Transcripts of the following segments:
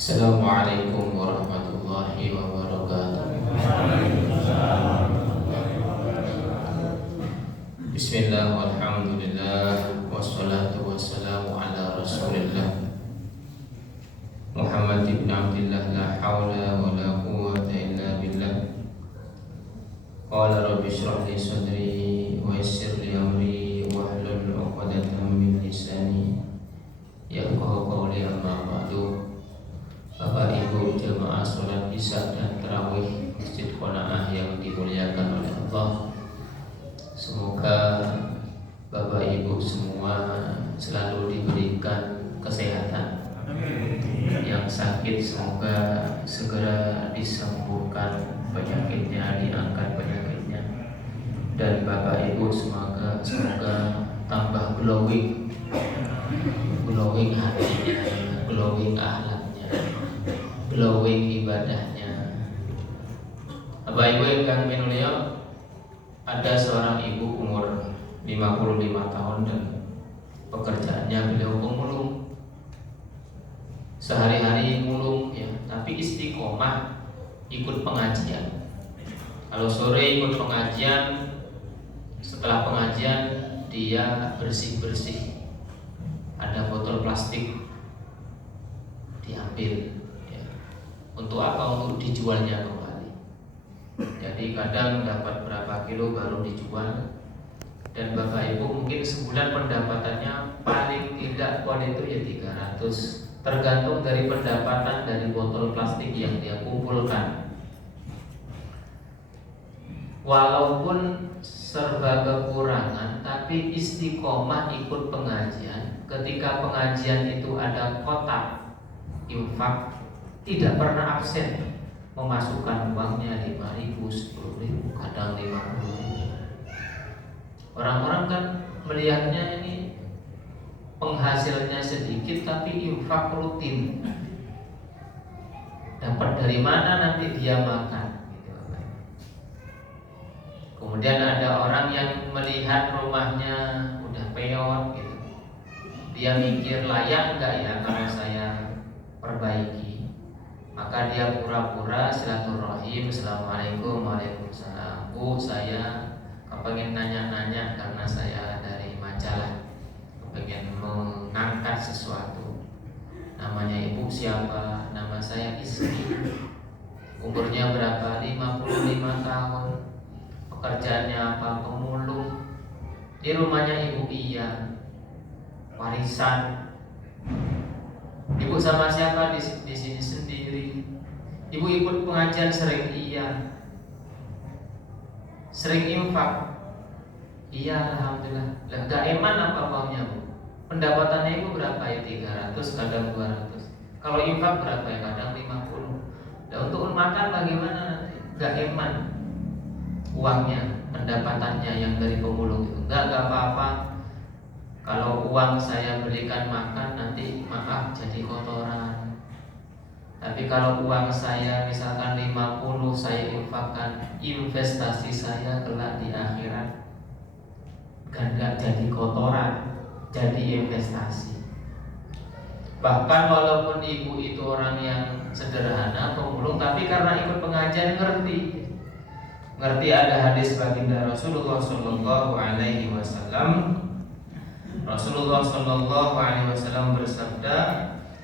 Assalamualaikum warahmatullahi wabarakatuh. Bismillah, walhamdulillah, wassalatu wassalamu ala rasulillah Muhammad ibn Abdillah, la hawla wa la quwwata illa billah. Qala rabbi shrah li sadri wa yassir li amri wahlul 'uqdatam min lisani yafqahu qawli, amma ba'du. Bapak Ibu jemaah sholat isya dan tarawih Masjid Qanaah yang dimuliakan oleh Allah, semoga Bapak Ibu semua selalu diberikan kesehatan. Yang sakit semoga segera disembuhkan penyakitnya, diangkat penyakitnya. Dan Bapak Ibu semoga tambah glowing hatinya, glowing akhlaknya, glowing ibadahnya. Bapak Ibu yang kami mulia, ada seorang ibu umur 55 tahun dan pekerjaannya beliau pemulung. Sehari-hari mulung ya, tapi istiqomah ikut pengajian. Kalau sore ikut pengajian, setelah pengajian dia bersih-bersih. Ada botol plastik diambil ya. Untuk apa? Untuk dijualnya kembali. Jadi kadang dapat berapa kilo baru dijual. Dan Bapak Ibu mungkin sebulan pendapatannya paling tidak pada itu ya 300, tergantung dari pendapatan dari botol plastik yang dia kumpulkan. Walaupun serba kekurangan, tapi istiqomah ikut pengajian. Ketika pengajian itu ada kotak infak, tidak pernah absen memasukkan uangnya 5.000, 10.000, kadang 50.000. Orang-orang kan melihatnya ini penghasilnya sedikit tapi infak rutin. Dapat dari mana nanti dia makan gitu. Kemudian ada orang yang melihat rumahnya udah peot gitu. Dia mikir layak enggak ya kalau saya perbaiki. Maka dia pura-pura silaturahim, assalamualaikum, waalaikumsalam. Bu, saya kepengen nanya-nanya karena saya dari majalah, kepengen mengangkat sesuatu. Namanya ibu siapa? Nama saya Ismi. Umurnya berapa? 55 tahun. Pekerjaannya apa? Pemulung. Di rumahnya ibu iya. Warisan. Ibu sama siapa di sini sendiri? Ibu ikut pengajian sering? Iya. Sering infak? Iya, alhamdulillah. Lah gak eman apa uangnya, Bu? Pendapatannya ibu berapa ya? 300, kadang 200. Kalau infak berapa ya? Kadang 50. Nah, untuk makan bagaimana nanti? Gak eman uangnya, pendapatannya yang dari pemulung itu. Gak apa-apa. Kalau uang saya berikan makan nanti maaf jadi kotoran. Tapi kalau uang saya misalkan 50 saya infakkan, investasi saya kelak di akhirat kan gak jadi kotoran, jadi investasi. Bahkan walaupun ibu itu orang yang sederhana, pemulung, tapi karena ikut pengajian ngerti ada hadis baginda Rasulullah Shallallahu Alaihi Wasallam. Rasulullah Shallallahu Alaihi Wasallam bersabda,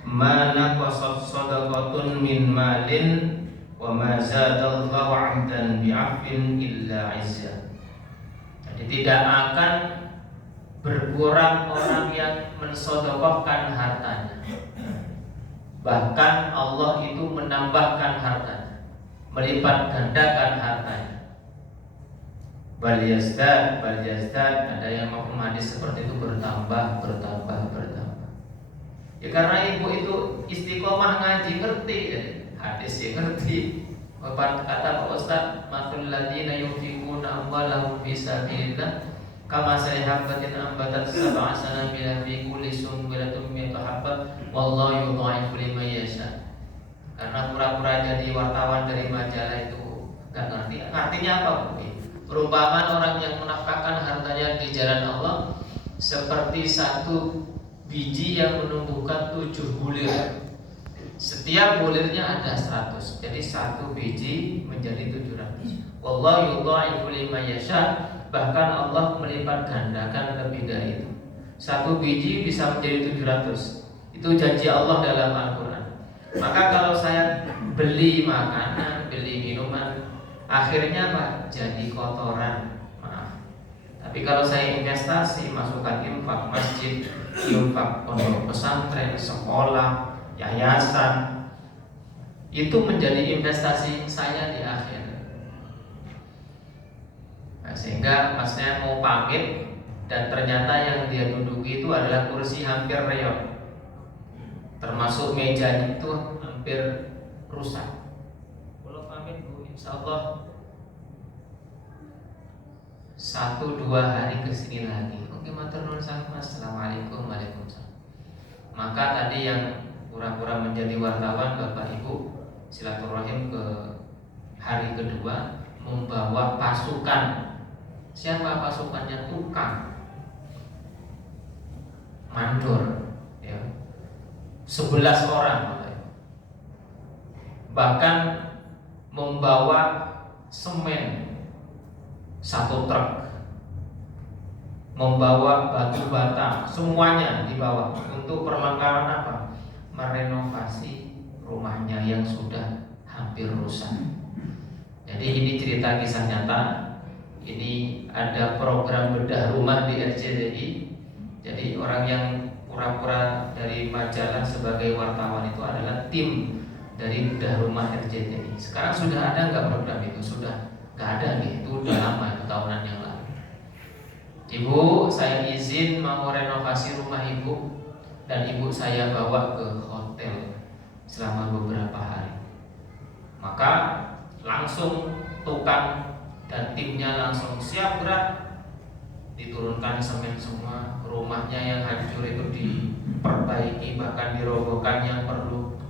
"Mana qasat sadaqatun min malin wa ma zadallahu 'abdan bi'afin illa 'izza." Jadi tidak akan berkurang orang yang mensedekahkan hartanya. Bahkan Allah itu menambahkan hartanya, melipat gandakan hartanya. Bal yazdad, ada yang mafhum hadis seperti itu, bertambah. Ya karena ibu itu istiqomah ngaji, ngerti ya. Hadis ya ngerti. Kata Pak Ustaz, matul ladina yunfikuna amwalahum fi sabilillah kama sayhabatin ambatat sab'a sanabila fi kulli sunbulatin mi'atu habba wallahu yudha'ifu liman yasha. Karena pura-pura jadi wartawan dari majalah itu enggak ngerti. Artinya apa, Bu? Perumpamaan orang yang menafkahkan hartanya di jalan Allah seperti satu biji yang menumbuhkan 7 bulir. Setiap bulirnya ada 100. Jadi satu biji menjadi 700. Wallahu yudha'ifu liman yasha. Bahkan Allah melipat gandakan lebih dari itu. Satu biji bisa menjadi 700. Itu janji Allah dalam Al-Quran. Maka kalau saya beli makanan, beli minuman, akhirnya apa? Jadi kotoran. Maaf. Tapi kalau saya investasi, masukkan infak masjid, infak pondok pesantren, sekolah, yayasan, itu menjadi investasi saya di akhir. Nah, sehingga maksudnya mau pamit dan ternyata yang dia duduki itu adalah kursi hampir reot, termasuk mejanya itu hampir rusak. Kalau pamit Bu, insya Allah 1-2 hari kesini lagi. Oke, matur nuwun sangat Mas. Assalamualaikum. Waalaikumsalam. Maka tadi yang pura-pura menjadi wartawan Bapak Ibu silaturahim ke hari kedua membawa pasukan. Siapa pasukannya? Tukang mandor ya. 11 orang Bapak Ibu. Bahkan membawa semen 1 truk, membawa batu bata, semuanya dibawa untuk perlengkapan apa? Merenovasi rumahnya yang sudah hampir rusak. Jadi ini cerita kisah nyata. Ini ada program bedah rumah di RCTI. Jadi orang yang pura-pura dari majalah sebagai wartawan itu adalah tim dari bedah rumah RCTI. Sekarang sudah ada nggak program itu? Sudah nggak ada nih. Itu udah lama, itu tahunan yang lalu. Ibu, saya izin mau renovasi rumah ibu dan ibu saya bawa ke hotel selama beberapa hari. Maka langsung tukang dan timnya langsung siap gerak, diturunkan semen semua, rumahnya yang hancur itu diperbaiki, bahkan dirobohkan yang perlu,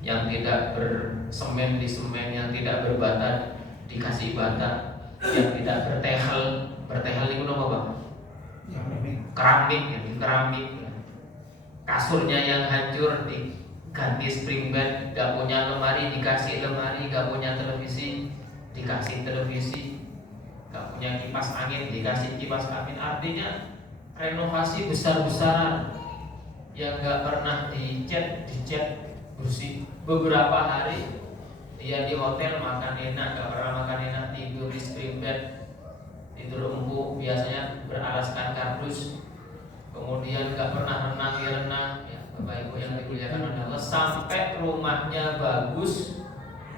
yang tidak bersemen di semen, yang tidak berbata dikasih bata, yang tidak bertehel itu apa Pak? Keramik ya, keramik. Kasurnya yang hancur diganti spring bed, gak punya lemari dikasih lemari, gak punya televisi dikasih televisi, gak punya kipas angin dikasih kipas angin. Artinya renovasi besar-besaran yang gak pernah dicat bersih. Beberapa hari dia di hotel makan enak, gak pernah makan enak, tidur di spring bed, tidur empuk, biasanya beralaskan kardus, kemudian gak pernah renang ya Bapak Ibu yang dimuliakan Allah, sampai rumahnya bagus,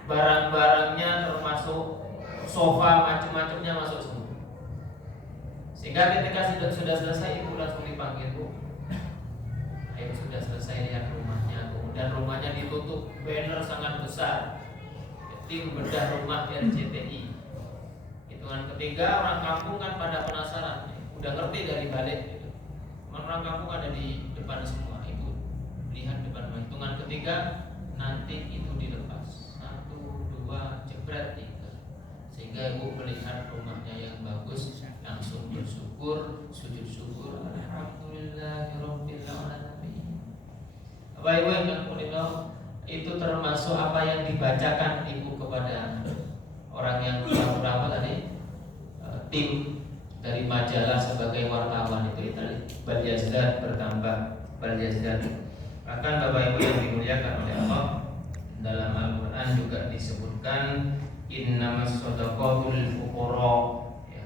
barang-barangnya termasuk sofa macam-macamnya masuk semua. Sehingga ketika sudah selesai ibu langsung dipanggil, Bu, ayo sudah selesai lihat rumahnya. Kemudian rumahnya ditutup banner sangat besar, tim bedah rumah RCTI. Hitungan ketiga orang kampung kan pada penasaran, udah ngerti dari balik gitu. Orang kampung ada di depan semua, ibu lihat depan. Hitungan ketiga nanti itu dilepas, 1, 2, jebret 3. Sehingga ibu melihat rumahnya yang bagus, langsung bersyukur, sujud syukur, alhamdulillahirabbil alamin. Bapak Ibu yang dimuliakan, itu termasuk apa yang dibacakan ibu kepada orang yang pura-pura tadi, tim dari majalah sebagai wartawan itu tadi, bal yazdad bertambah, bal yazdad. Bahkan Bapak Ibu yang dimuliakan oleh Allah, dalam Al-Quran juga disebutkan innamas shadaqatul fuqara ya.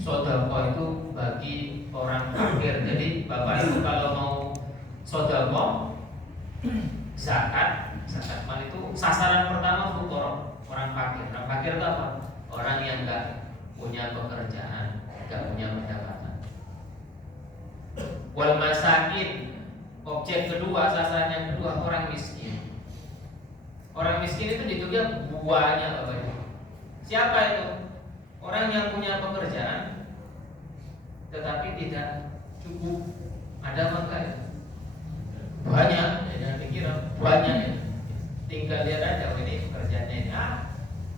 Sedekah itu bagi orang fakir. Jadi Bapak Ibu kalau mau sedekah, zakat mal itu sasaran pertama fuqara, orang fakir. Orang fakir itu apa? Orang yang enggak punya pekerjaan, enggak punya pendapatan. Wal masakin, objek kedua, sasaran yang kedua orang miskin. Orang miskin itu ditugas buahnya Bapak Ibu. Siapa itu? Orang yang punya pekerjaan tetapi tidak cukup. Ada apa enggak ya? Banyak, jangan pikir banyak. Tinggal lihat aja, ini pekerjaannya ini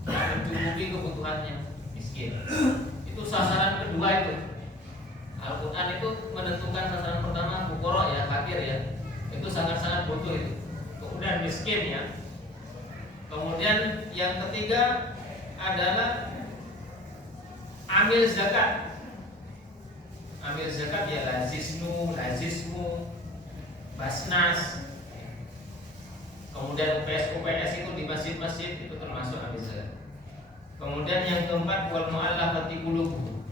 mencukupi kebutuhannya, miskin. Itu sasaran kedua itu. Al-Quran itu menentukan sasaran pertama fuqara ya, fakir ya. Itu sangat-sangat butuh itu. kemudian miskin ya. Kemudian yang ketiga adalah amil zakat. Amil zakat ya lazisnu, basnas. Kemudian UPS itu di masjid-masjid itu termasuk amil zakat. Kemudian yang keempat wal mu'allafati qulubuhum.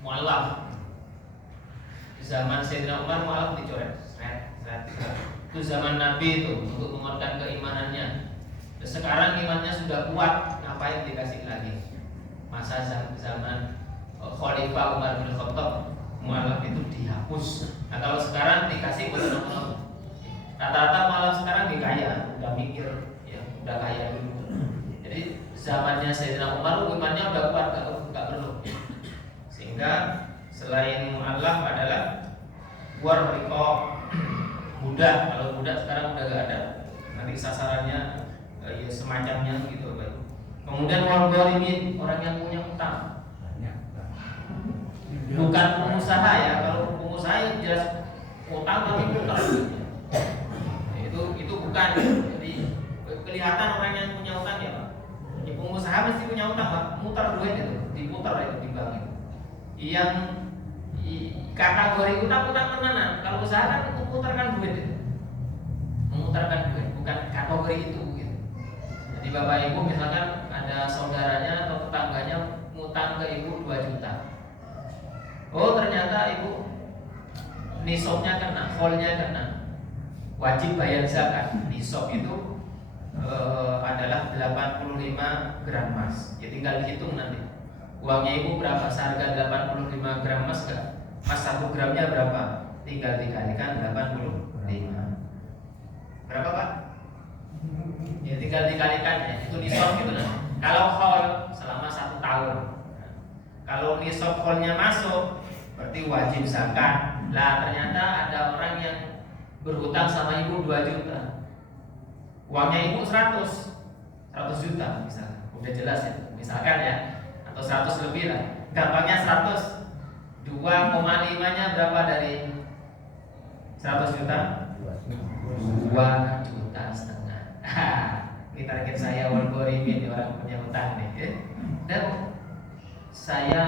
Mu'allaf. Di zaman Sayyidina Umar mu'allaf dicoret. Itu zaman Nabi itu untuk menguatkan keimanannya. Dan sekarang imannya sudah kuat, ngapain dikasih lagi? Masa zaman Khalifah Umar bin Khattab mu'allaf itu dihapus. Nah kalau sekarang dikasih buat orang-orang. Rata-rata mu'allaf sekarang dikaya, udah mikir, ya udah kaya dulu. Jadi zamannya Sayyidina Umar imannya udah kuat, gak perlu. Sehingga selain mu'allaf adalah warriqo, budak. Kalau budak sekarang udah gak ada. Nanti sasarannya ya semacamnya gitu, baik. Kemudian wal gharimin, orang yang punya utang. Bukan pengusaha ya. Kalau pengusaha yang jelas utang tapi muter. Itu bukan. Jadi kelihatan orang yang punya utang ya, Pak. Ya, pengusaha mesti punya utang, Pak. Muter duit itu, diputar itu di bank itu. Yang kategori utang tenanan. Kalau usaha kan memutarkan duit itu. Memutarkan duit, bukan kategori itu gitu. Jadi Bapak Ibu misalkan ada saudaranya atau tetangganya ngutang ke Ibu 2 juta. Oh ternyata Ibu nisabnya kena, kholnya kena, wajib bayar zakat. Nisab itu adalah 85 gram emas. Ya tinggal dihitung nanti. Uangnya Ibu berapa? Seharga 85 gram emas gak? Mas 1 gramnya berapa? Tinggal dikalikan 85. Berapa Pak? Ya tinggal dikalikan ya. Itu nisab gitu nah. Kalau khol selama 1 tahun. Kalau nisab kholnya masuk berarti wajib zakat. Lah ternyata ada orang yang berhutang sama Ibu 2 juta. Uangnya Ibu 100 juta misalnya. Udah jelas ya. Misalkan ya. Atau 100 lebih lah. Gampangnya 100. 2,5-nya berapa dari 100 juta? 2,5 juta. Ini target saya wal gharimin, orang punya hutang nih. Dan saya